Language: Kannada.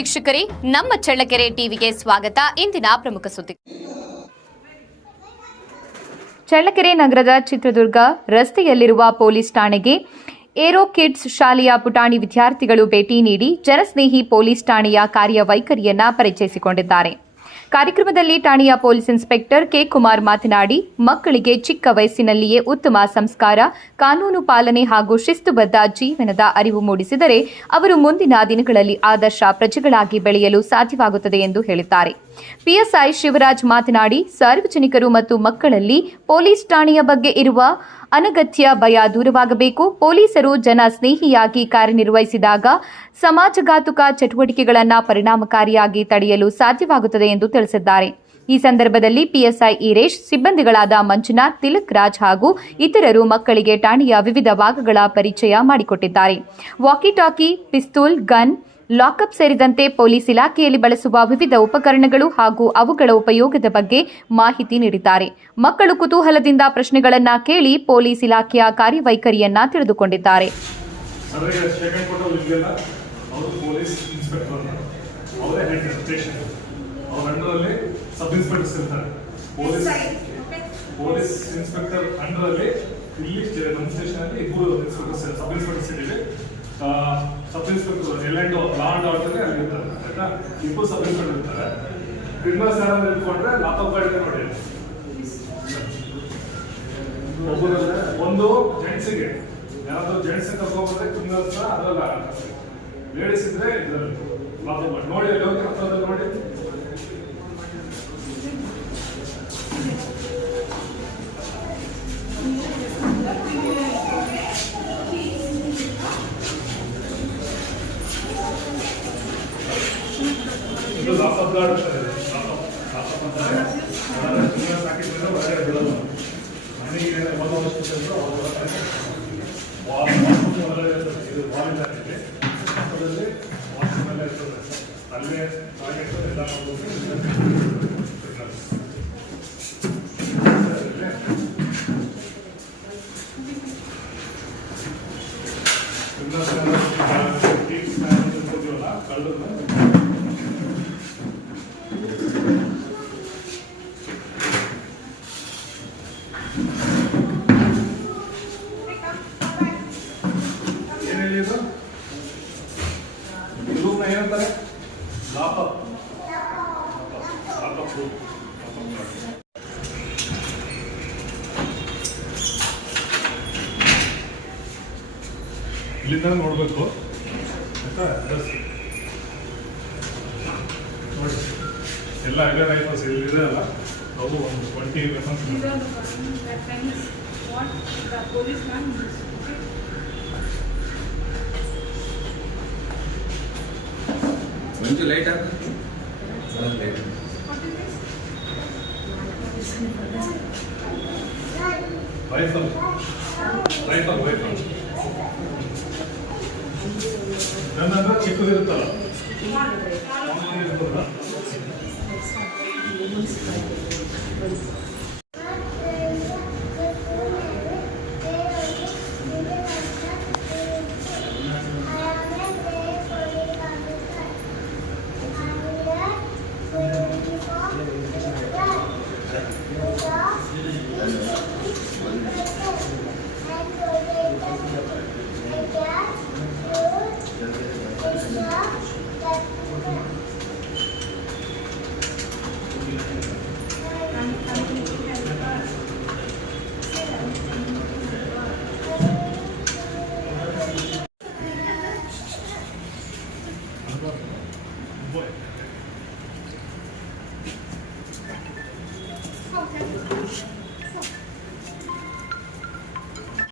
ವೀಕ್ಷಕರೇ, ನಮ್ಮ ಚಳ್ಳಕೆರೆ ಟಿವಿಗೆ ಸ್ವಾಗತ. ಇಂದಿನ ಪ್ರಮುಖ ಸುದ್ದಿ. ಚಳ್ಳಕೆರೆ ನಗರದ ಚಿತ್ರದುರ್ಗ ರಸ್ತೆಯಲ್ಲಿರುವ ಪೊಲೀಸ್ ಠಾಣೆಗೆ ಏರೋ ಕಿಡ್ಸ್ ಶಾಲೆಯ ಪುಟಾಣಿ ವಿದ್ಯಾರ್ಥಿಗಳು ಭೇಟಿ ನೀಡಿ ಜನಸ್ನೇಹಿ ಪೊಲೀಸ್ ಠಾಣೆಯ ಕಾರ್ಯವೈಖರಿಯನ್ನು ಪರಿಚಯಿಸಿಕೊಂಡಿದ್ದಾರೆ. ಕಾರ್ಯಕ್ರಮದಲ್ಲಿ ಠಾಣೆಯ ಪೊಲೀಸ್ ಇನ್ಸ್ಪೆಕ್ಟರ್ ಕೆ. ಕುಮಾರ್ ಮಾತನಾಡಿ, ಮಕ್ಕಳಿಗೆ ಚಿಕ್ಕ ವಯಸ್ಸಿನಲ್ಲಿಯೇ ಉತ್ತಮ ಸಂಸ್ಕಾರ, ಕಾನೂನು ಪಾಲನೆ ಹಾಗೂ ಶಿಸ್ತುಬದ್ಧ ಜೀವನದ ಅರಿವು ಮೂಡಿಸಿದರೆ ಅವರು ಮುಂದಿನ ದಿನಗಳಲ್ಲಿ ಆದರ್ಶ ಪ್ರಜೆಗಳಾಗಿ ಬೆಳೆಯಲು ಸಾಧ್ಯವಾಗುತ್ತದೆ ಎಂದು ಹೇಳಿದ್ದಾರೆ. ಪಿಎಸ್ಐ ಶಿವರಾಜ್ ಮಾತನಾಡಿ, ಸಾರ್ವಜನಿಕರು ಮತ್ತು ಮಕ್ಕಳಲ್ಲಿ ಪೊಲೀಸ್ ಠಾಣೆಯ ಬಗ್ಗೆ ಇರುವ ಅನಗತ್ಯ ಭಯ ದೂರವಾಗಬೇಕು. ಪೊಲೀಸರು ಜನ ಸ್ನೇಹಿಯಾಗಿ ಕಾರ್ಯನಿರ್ವಹಿಸಿದಾಗ ಸಮಾಜಘಾತುಕ ಚಟುವಟಿಕೆಗಳನ್ನು ಪರಿಣಾಮಕಾರಿಯಾಗಿ ತಡೆಯಲು ಸಾಧ್ಯವಾಗುತ್ತದೆ ಎಂದು ತಿಳಿಸಿದ್ದಾರೆ. ಈ ಸಂದರ್ಭದಲ್ಲಿ ಪಿಎಸ್ಐ ಈರೇಶ್, ಸಿಬ್ಬಂದಿಗಳಾದ ಮಂಜುನಾಥ್, ತಿಲಕ್ ರಾಜ್ ಹಾಗೂ ಇತರರು ಮಕ್ಕಳಿಗೆ ಠಾಣೆಯ ವಿವಿಧ ಭಾಗಗಳ ಪರಿಚಯ ಮಾಡಿಕೊಟ್ಟಿದ್ದಾರೆ. ವಾಕಿ ಟಾಕಿ, ಪಿಸ್ತೂಲ್, ಗನ್, ಲಾಕಪ್ ಸೇರಿದಂತೆ ಪೊಲೀಸ್ ಇಲಾಖೆಯಲ್ಲಿ ಬಳಸುವ ವಿವಿಧ ಉಪಕರಣಗಳು ಹಾಗೂ ಅವುಗಳ ಉಪಯೋಗದ ಬಗ್ಗೆ ಮಾಹಿತಿ ನೀಡಿದ್ದಾರೆ. ಮಕ್ಕಳು ಕುತೂಹಲದಿಂದ ಪ್ರಶ್ನೆಗಳನ್ನು ಕೇಳಿ ಪೊಲೀಸ್ ಇಲಾಖೆಯ ಕಾರ್ಯವೈಖರಿಯನ್ನ ತಿಳಿದುಕೊಂಡಿದ್ದಾರೆ. ಸಬ್ ಇನ್ಸ್ಪೆಕ್ಟರ್ ಎಲ್ಲೆಂಡು ಲಾ ಅಂಡ್ ಆರ್ಡರ್ ಅಲ್ಲಿ ಇರ್ತಾರೆ ಆಯ್ತಾ. ಇಬ್ಬರು ಸಬ್ ಇನ್ಸ್ಪೆಕ್ಟರ್ ಇರ್ತಾರೆ. ಕ್ರಿಮಿನಲ್ಸ್ ಯಾರಾದ್ರೂ ಇಟ್ಕೊಂಡ್ರೆ ಲಾಕಪ್ ಗಾಡಿ ನೋಡಿ. ಒಂದು ಜೆಂಟ್ಸಿಗೆ ಯಾರಾದ್ರೂ ಜೆಂಟ್ಸ್ ಕರ್ಕೊಂಡ್ಬಂದ್ರೆ ಕ್ರಿಮಿನಲ್ಸ್ ಅದರಲ್ಲ, ಲೇಡೀಸ್ ಇದ್ರೆ ಇದರಲ್ಲಿ ಲಾಕಪ್ ಗಾಡಿ ನೋಡಿ. ಅಲ್ಲಿ ಹೋಗಿ ಹತ್ರದಲ್ಲಿ ನೋಡಿ. ಲಾಕಪ್ ಗಾರ್ಡ್ ಅಂತಾರೆ. ಲಾಕಪ್ ಅಂತಾರೆ. ಹಾಕಿದ್ರೆ ಹೊರಗಡೆ ಬಿಡೋದು. ಮನೆಗೆ ಒಂದು ಅವಶ್ಯಕತೆ ಹೊರಗಡೆ ಇರ್ತದೆ. ಇದು ವಾಲ್ ಇದೆ. ಪಕ್ಕದಲ್ಲಿ ವಾಶ್ರೂಮ್ ಎಲ್ಲ ಇರ್ತದೆ. ಅಲ್ಲೇ ಟಾಯ್ಲೆಟ್ ಎಲ್ಲ ಮಾಡ್ಬೋದು. ಏನಂತಾರೆ? ಲಾಕಪ್. ಇಲ್ಲಿಂದ ನೋಡ್ಬೇಕು ಆಯ್ತಾ. ನೋಡಿ ಎಲ್ಲ ಅಗರ್ ಐಫೋನ್ಸ್ ಇಲ್ಲಿದೆ ಅಲ್ಲ, ಅವು ಒಂದು 20 ವೆಪನ್ಸ್. ಮಂಜು ಲೈಟ್ ಆಗ ರೈಫಲ್ ರೈಫಲ್ ರೈಫಲ್ ನನ್ನಂದ್ರೆ ಚಿಕ್ಕದಿರುತ್ತಲ್ಲ